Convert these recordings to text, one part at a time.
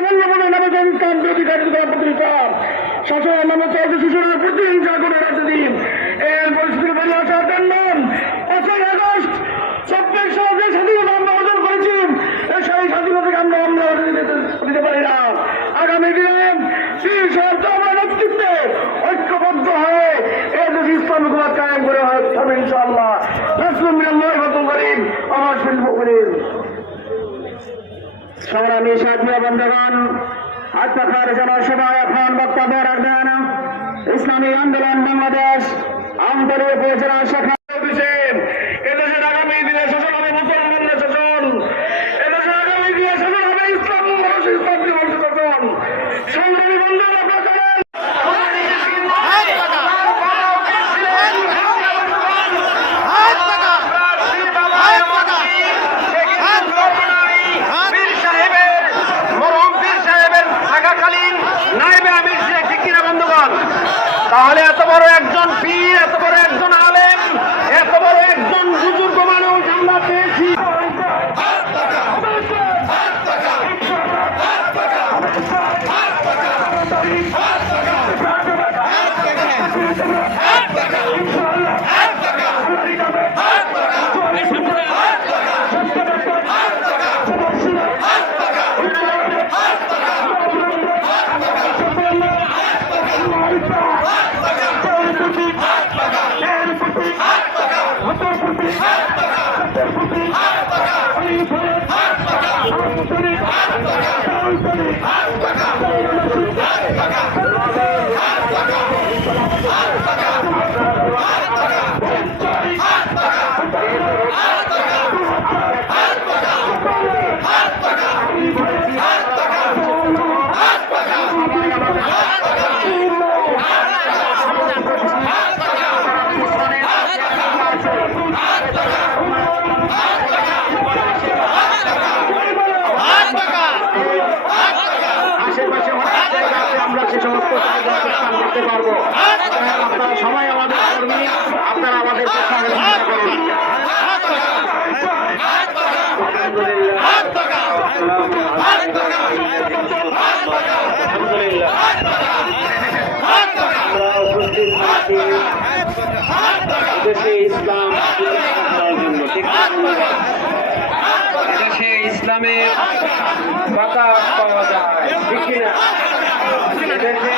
বঙ্গবন্ধু নবজন ক্রান্তি কার্যকর প্রতিষ্ঠা শাসন নামে চলছে প্রতিহিংসা করে রাখতে দিন এই পরিস্থিতি বেরিয়ে আসার জন্য পাঁচই আগস্ট চব্বিশ সালে স্বাধীনতা আমরা অর্জন করেছি সেই স্বাধীনতাকে আমরা হাতে দিতে- পারি না আগামী দিনে শ্রী সাহেব আমার নেতৃত্বে ঐক্যবদ্ধ হয়ে এই দেশ ইসলাম হুকুমাত কায়েম করে হবে ইনশাআল্লাহ নাসরুল মিনাল্লাহ হতুল করিম আমার শিল্প করিম সংগ্রামী সাথী বন্ধুগণ আত্মাখার জনসভায় এখন বক্তব্য রাখবেন ইসলামী আন্দোলন বাংলাদেশ আন্তরিক উপজেলা শাখা দিচ্ছে এদেশের আগামী দিনে শাসন হবে মুসলমানদের শাসন এদেশের আগামী দিনে শাসন হবে ইসলাম মানুষ ইসলাম দিবস শাসন সংগ্রামী বন্ধুরা আপনারা জানেন পীর সাহেবের মরহম পীর সাহেবের থাকাকালীন নাইবে আমির শেখ, ঠিক কিনা বন্ধুগণ? তাহলে এত বড় একজন পীর, এত বড় একজন আলেম, এত বড় একজন আশেপাশে সমস্ত প্রস্থান করতে পারব। আপনারা সবাই আমাদের কর্মী, আপনারা আমাদের ইসলাম ইসলামের বাতাস পাওয়া যায় ঠিক কিনা দেশে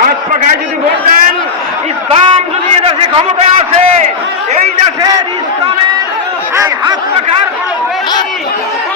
হাত পাখায় যদি ভোট দেন ইসলাম যদি এদেশে দেশে ক্ষমতায় আসে এই দেশের ইসলামের এই হাত রাখার কোনো